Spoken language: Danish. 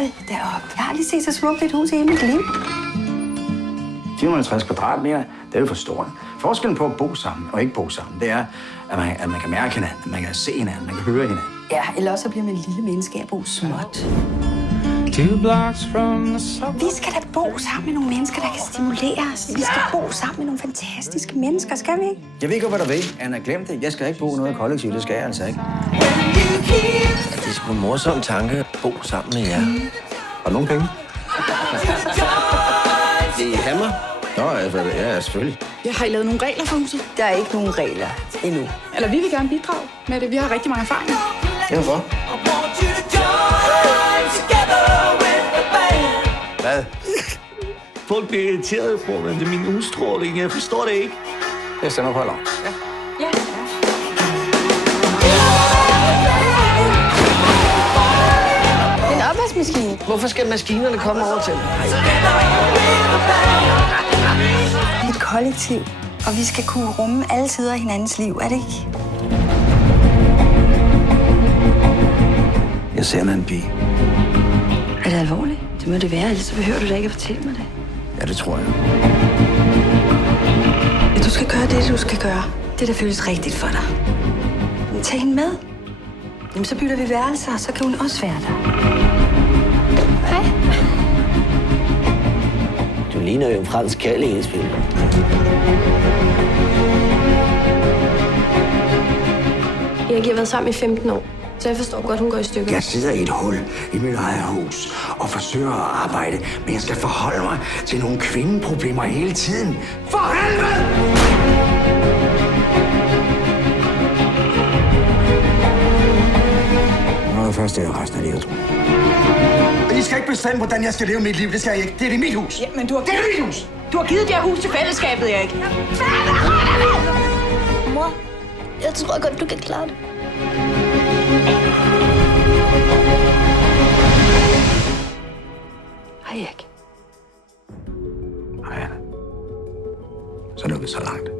Hold da op. Jeg har aldrig set så smukt et hus i hele mit liv. 450 kvadratmeter, det er jo for stort. Forskellen på at bo sammen og ikke bo sammen, det er, at man kan mærke hinanden, man kan se hinanden, man kan høre hinanden. Ja, eller også bliver man et lille menneske af at bo småt. 2 blocks from the subway. Vi skal da bo sammen med nogle mennesker, der kan stimulere os. Vi skal bo sammen med nogle fantastiske mennesker, skal vi ikke? Jeg ved ikke, hvad der vil. Anna, glem det. Jeg skal ikke bo i noget kollektiv, det skal jeg altså ikke. Det er sgu en morsom tanke at bo sammen med jer. Har du nogen penge? Det er hammer. Nå, ja, selvfølgelig. Jeg har I lavet nogle regler for huset? Der er ikke nogen regler endnu. Eller vi vil gerne bidrage med det. Vi har rigtig mange erfaringer. Hvorfor? Hvad? Folk bliver irriteret på mig. Det er min udstråling. Jeg forstår det ikke. Jeg stemmer på Lars. Ja. En opvaskemaskine. Hvorfor skal maskinerne komme over til mig? Et kollektiv, og vi skal kunne rumme alle sider af hinandens liv, er det ikke? Jeg ser en anden pige. Er det alvorligt? Det må det være, ellers så behøver du da ikke at fortælle mig det. Ja, det tror jeg. Ja, du skal gøre det, du skal gøre. Det, der føles rigtigt for dig. Men tag hende med. Jamen, så bytter vi værelser, så kan hun også være der. Hej. Du ligner jo en fransk kærlighedsfilm. Erik, jeg har været sammen i 15 år, så jeg forstår godt, hun går i stykker. Jeg sidder i et hul i mit eget hus og forsøger at arbejde, men jeg skal forholde mig til nogle kvindeproblemer hele tiden. For helvede! Nå, det første er resten af livet, tror jeg. I skal ikke bestemme, hvordan jeg skal leve mit liv. Det skal jeg ikke. Det er mit hus. Ja, men du har... Det er mit hus! Du har givet det her hus til fællesskabet, Erik. Mor, jeg tror godt, du kan klare det. Hej, Erik. Hej, Anna. Så er det så langt.